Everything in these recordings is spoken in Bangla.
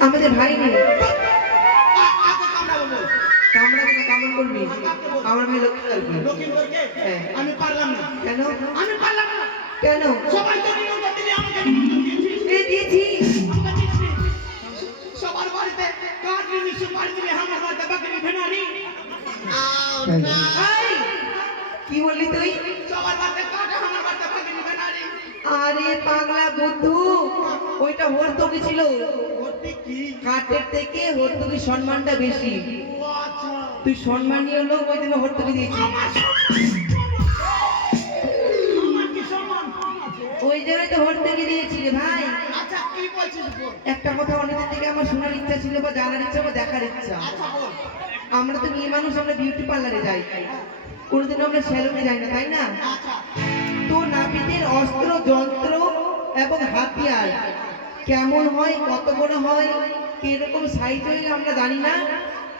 আমাদের ভাই নেই আ- আগে কামড়াবো বল। কামড়া কেন কামড় করবি আমার ভাই লক্ষ্মী হ্যাঁ। আমি পারলাম না কেন আমি পারলাম না কেন সবাই তো নিমন্ত্রণ দিলে আমাকে নিমন্ত্রণ দিয়েছিস এ দিয়েছি আমাকে দিসনি। সবার বাড়িতে কাটলি মিশু বাড়ি দিলে আমার বাড়িতে বাকি ভেনারি কি বললি তুই সবার বাড়িতে কাটে আমার বাড়িতে বাকি ভেনারি আরে পাগলা বুদ্ধু ওইটা হর্তকি ছিল। কাঠের থেকে হর্তকির সম্মানটা বেশি। আচ্ছা। তুই সম্মানীয় লোক ওই জন্য হর্তকি দিয়েছিস? ওই জন্যই তো হর্তকি দিয়েছি রে ভাই। আচ্ছা কি বলছিস বল? একটা কথা অনেকদিন থেকে আমার শোনার ইচ্ছা ছিল বা জানার ইচ্ছা বা দেখার ইচ্ছা। আচ্ছা বল। আমরা তো মেয়ে মানুষ আমরা বিউটি পার্লারে যাই। কোনোদিন আমরা সেলুনে যাই না তাই না? আচ্ছা। তো নাপিতের অস্ত্র যন্ত্র এবং হাতিয়ার কেমন হয়, কত বড় হয়, কীরকম সাইজ হইলে আমরা জানি না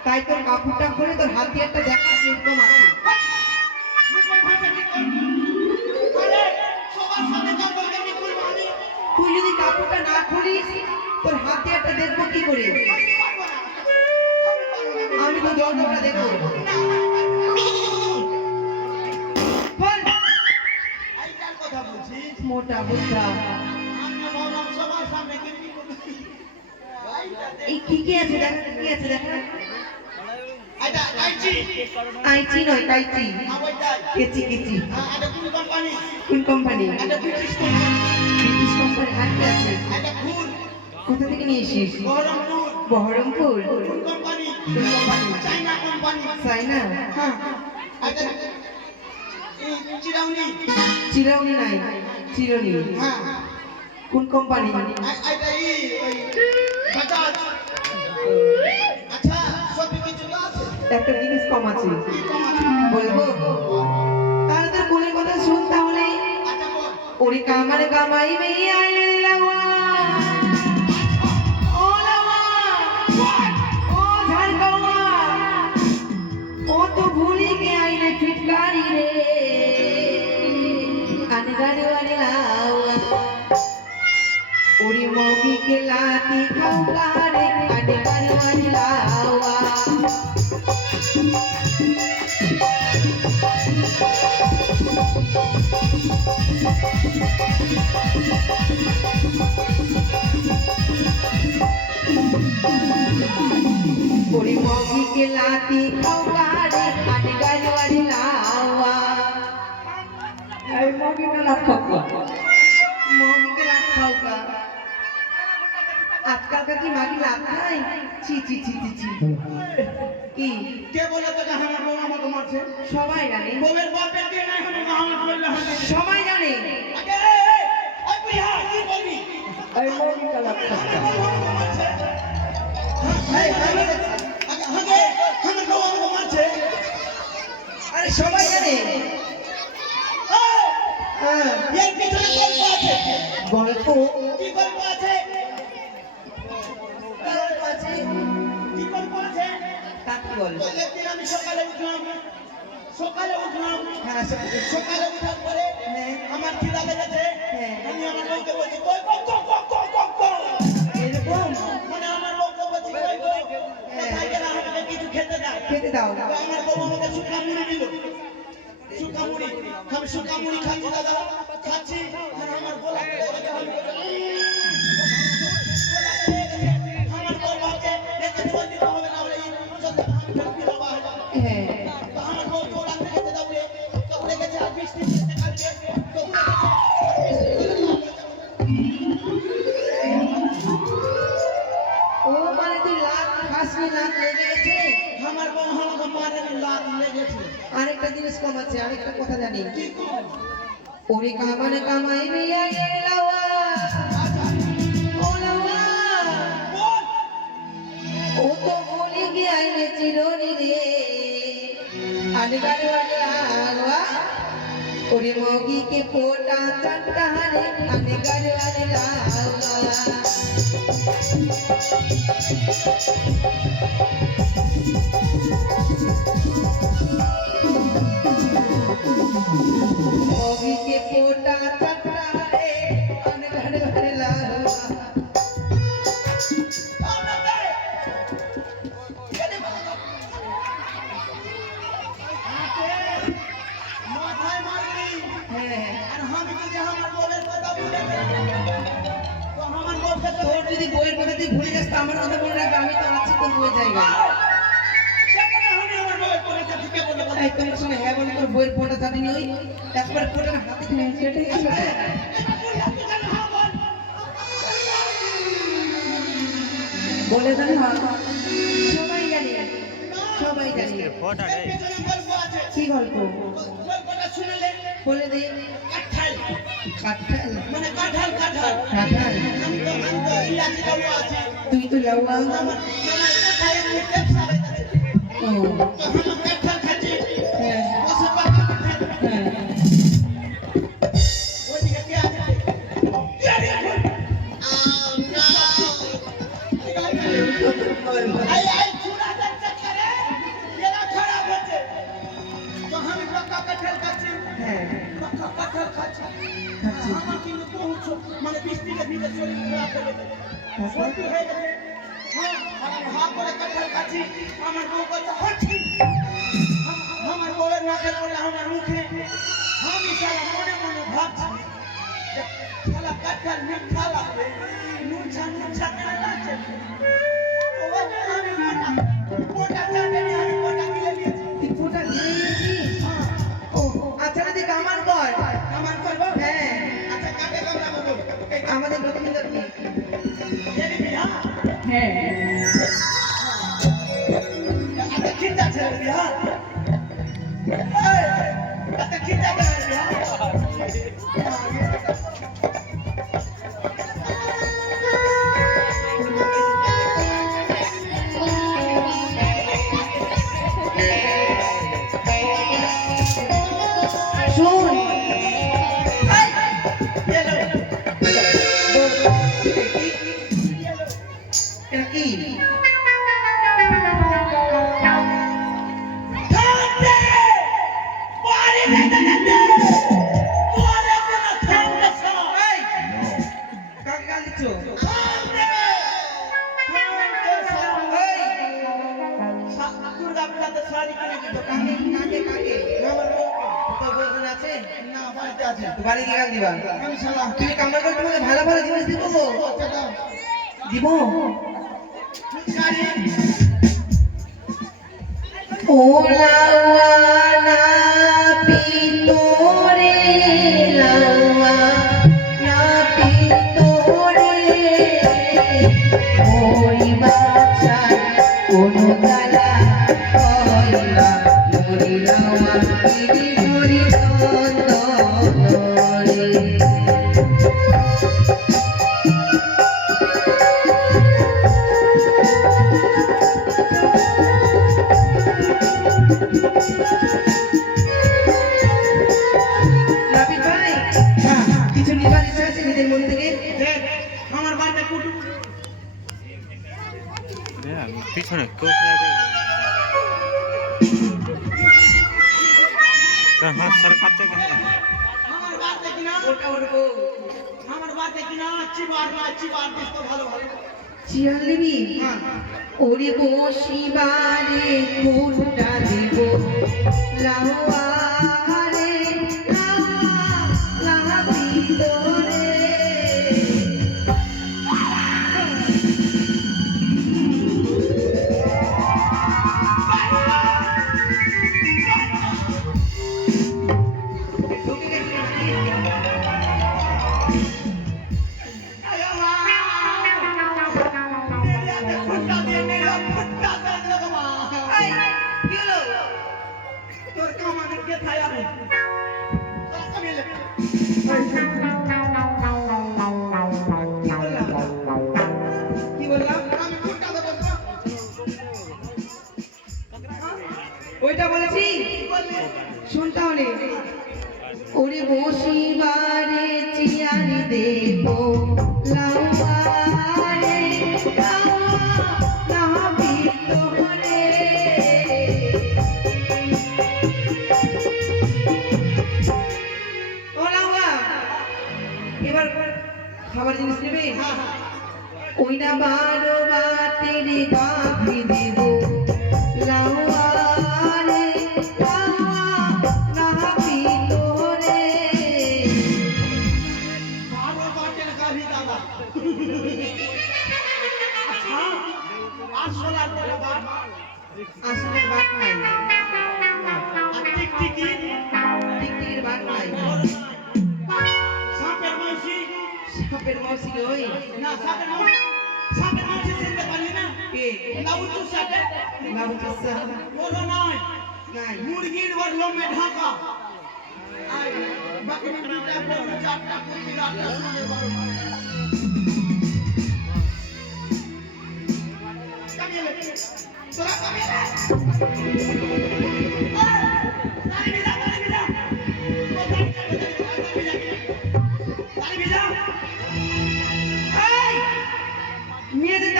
তাই তোর কাপড়টা খুলে তোর হাতিয়ারটা দেখা, কীরকম আছে? তুই যদি কাপড়টা না খুলিস, তোর হাতিয়ারটা দেখব কি করে। আমি তো যন্ত্রটা দেখব কথা মোটা বুদ্ধা। এই কি কি আছে দেখ কি আছে দেখ আইচি নয় কাইচি কেচি কেচি কোন কোম্পানি? কোন কোম্পানি এটা ব্রিটিশ কোম্পানি। ব্রিটিশ আছে কোথা থেকে নিয়ে এসিস বহরমপুর। চাইনা। চাইনা হ্যাঁ, চিরাউনি। চিরাউনি নাই চিরনি হ্যাঁ, কোন কোম্পানি? ওই বাজাজ। আচ্ছা, সবই কিছু আছে? একটা জিনিস কম আছে। কি? বলব? তাহলে তোর কথা শুন তাহলে। আচ্ছা, ওরে কামার কামাই মেয়ে আইলে লাওয়া। ও লাওয়া। ও ঝাড়গাওয়া ও তো ভুলি গে আইলে ফিটকারি রে। ওরে মগি কে লাতি খাও কারে আনে গাড়ি ওয়ারে লাওয়া। ওরে মগি লাতি খাও কি? কে বলে তোকে আমার বউ মারছে? সবাই জানে। বউয়ের আমাকে আমার করলে সবাই জানে। ওই কি বলবি? এই এই, আমার বউ মারছে। উঠলাম সকালে উঠলাম। হ্যাঁ সকালে উঠার পরে হ্যাঁ। আমার খিদা লেগেছে হ্যাঁ। আমি আমার বউকে বলছি কই কই কই কই কই কই কই? এরকম মানে আমার বউকে বলছি কই কই? কোথায় গেলে আমাকে কিছু খেতে দাও? খেতে দাও। আমার বউ আমাকে শুকা মুড়ি দিল। শুকা মুড়ি। আমি শুকা মুড়ি খাচ্ছি দাদা। খাচ্ছি। আর আমার গলা আমার মারের লাত লেগেছে। আরেকটা জিনিস কম আছে আরেকটা কথা জানি। কি কম? ওরে কামানে কামাই লাওয়া ও ও তো বলি গিয়ে চিরনি রে। লাগবা ওরে মগি কে পোটা চাটা রে আনে গানে বইয়ের কথা তুই ভুলে যাস তো আমার কথা মনে রাখবে আমি তো আছি তোর বইয়ের জায়গায়। কে বলে বলে এই তোর সঙ্গে হ্যাঁ বলে তোর বইয়ের ফোনটা জানিনি ওই একবার ফোনটা হাতে নিয়ে সেটাই বলে দেন সবাই জানে সবাই জানে। পেছনে গল্প আছে কি গল্প? শুনলে বলে দে। কাঠাল কাঁঠাল। মানে কাঠাল কাঠাল। কাঁঠাল। তুই তো লাউয়া ব্যবসা হয়ে। কাঠাল কাঠাল আছে কাঠাল কাঠাল মানে দিনের ভিতরে শরীর খারাপ হয়ে গেছে। সর্দি হয়ে গেছে। হ্যাঁ আমি হা করে কাঠাল খাচ্ছি আমার বউ বলছে হচ্ছি আমার বউয়ের নাকের পরে আমার মুখে আমি সারা মনে মনে ভাবছি যে শালা মিঠা লাগবে নুনছা করে লাগছে তো আমি মোটা মোটা চাটনি আমি মোটা গিলে নিয়েছি তুই ফোনটা নিয়ে নিয়েছিস আচ্ছা কর আমার হ্যাঁ আচ্ছা ছেড়ে বিহা এই, আচ্ছা চিন্তা ছেড়ে বিহা বাড়ি গিয়ে গাল দিবা? তুই কামার করতে বলে ভালো ভালো জিনিস দিব দিব? শাড়ি ওলাওয়ানা পিতরে লাওয়ানা পিতরে ওই না কিনা ওটা উঠবো আমার ওরে বসিবারে কোনটা দিব? লাওয়ারে তাহলে? ওরে বসিবারে চিয়ারি দেব লাউয়ারে লাউয়া নাবি তোরে ও লাউয়া এবার খাবার জিনিস নেবে? ওইটা বারো বাটের গাভি দেব। সাপের মৌসি ওই না সাপের মাংসি সাপের মাংসি চিনতে পারলি না কে লাউচু সাপে বাবু চাষা বড় নয় নাই মুরগির ওর লোমে ঢাকা আর বাকি তিনটা বড় চারটা কুড়ি আটটা সাড়ে বারো কামিয়ে লে তোরা কামিয়ে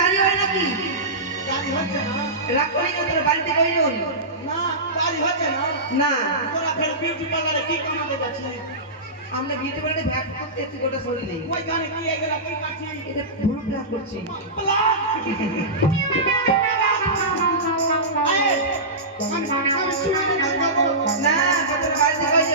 দাঁড়িয়ে হয় নাকি? গাড়ি হচ্ছে না। রাগ করি না তোর বাড়িতে কইল না গাড়ি হচ্ছে না। না। তোরা ফের বিউটি পার্লারে কি কামাতে যাচ্ছিস? আমরা বিউটি পার্লারে ভ্যাট করতে এসেছি গোটা শরীরে ওইখানে কি এগুলা কি কাটছিস এটা ভুল প্লান করছি। না তোর বাড়িতে কইল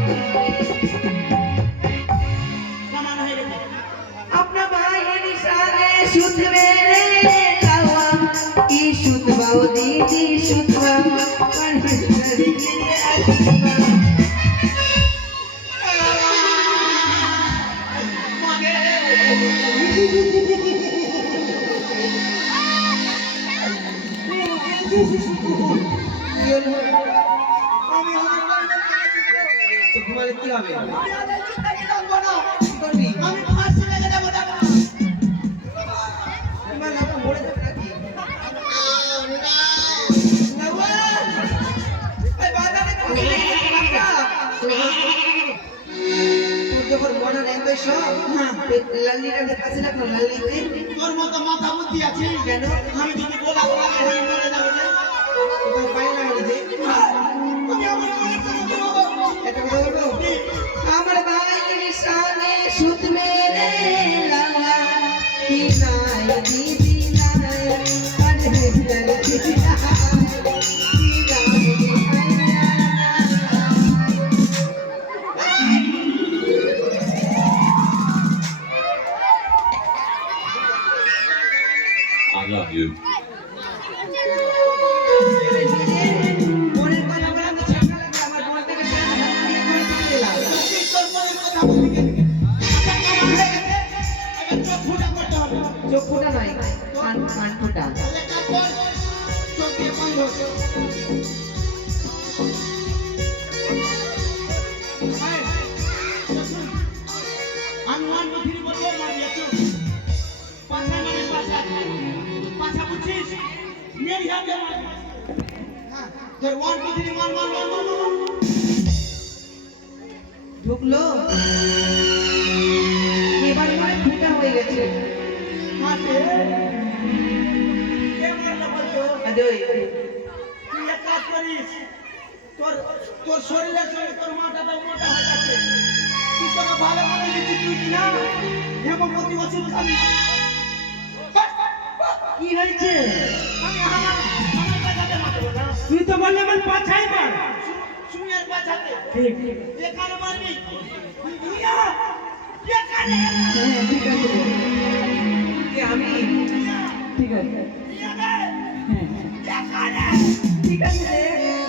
সুদ মেরে কাওয়া আমি কি হবে? মনে রেন্দে সব লাল্লিটা যে কাছে লাগল লাল্লিতে। তোর মতো মাথা বুদ্ধি আছে? কেন? আমি যদি গোলা গোলা করে মরে যাব যে তোমার পায়ে লাগালি যে আমার ঢুকলো? এবার মনে ফুটা হয়ে গেছে। মারবে কে মারলা বলতো আরে ওই তুই এক কাজ করিস। তোর তোর শরীরের সঙ্গে তোর মাথাটা মোটা হয়ে যাচ্ছে তুই তোকে ভালো করে দিচ্ছি তুই কি না? হেমপতি ওষুধ খাবি। কি হয়েছে? তুই তো বললে আমার পাছাই মার। সুইয়ের পাছাতে। ঠিক। এখানে মারবি ইয়া! এখানে হ্যাঁ ঠিক আছে। আমি ঠিক আছে। ইয়া হ্যাঁ এখানে ঠিক আছে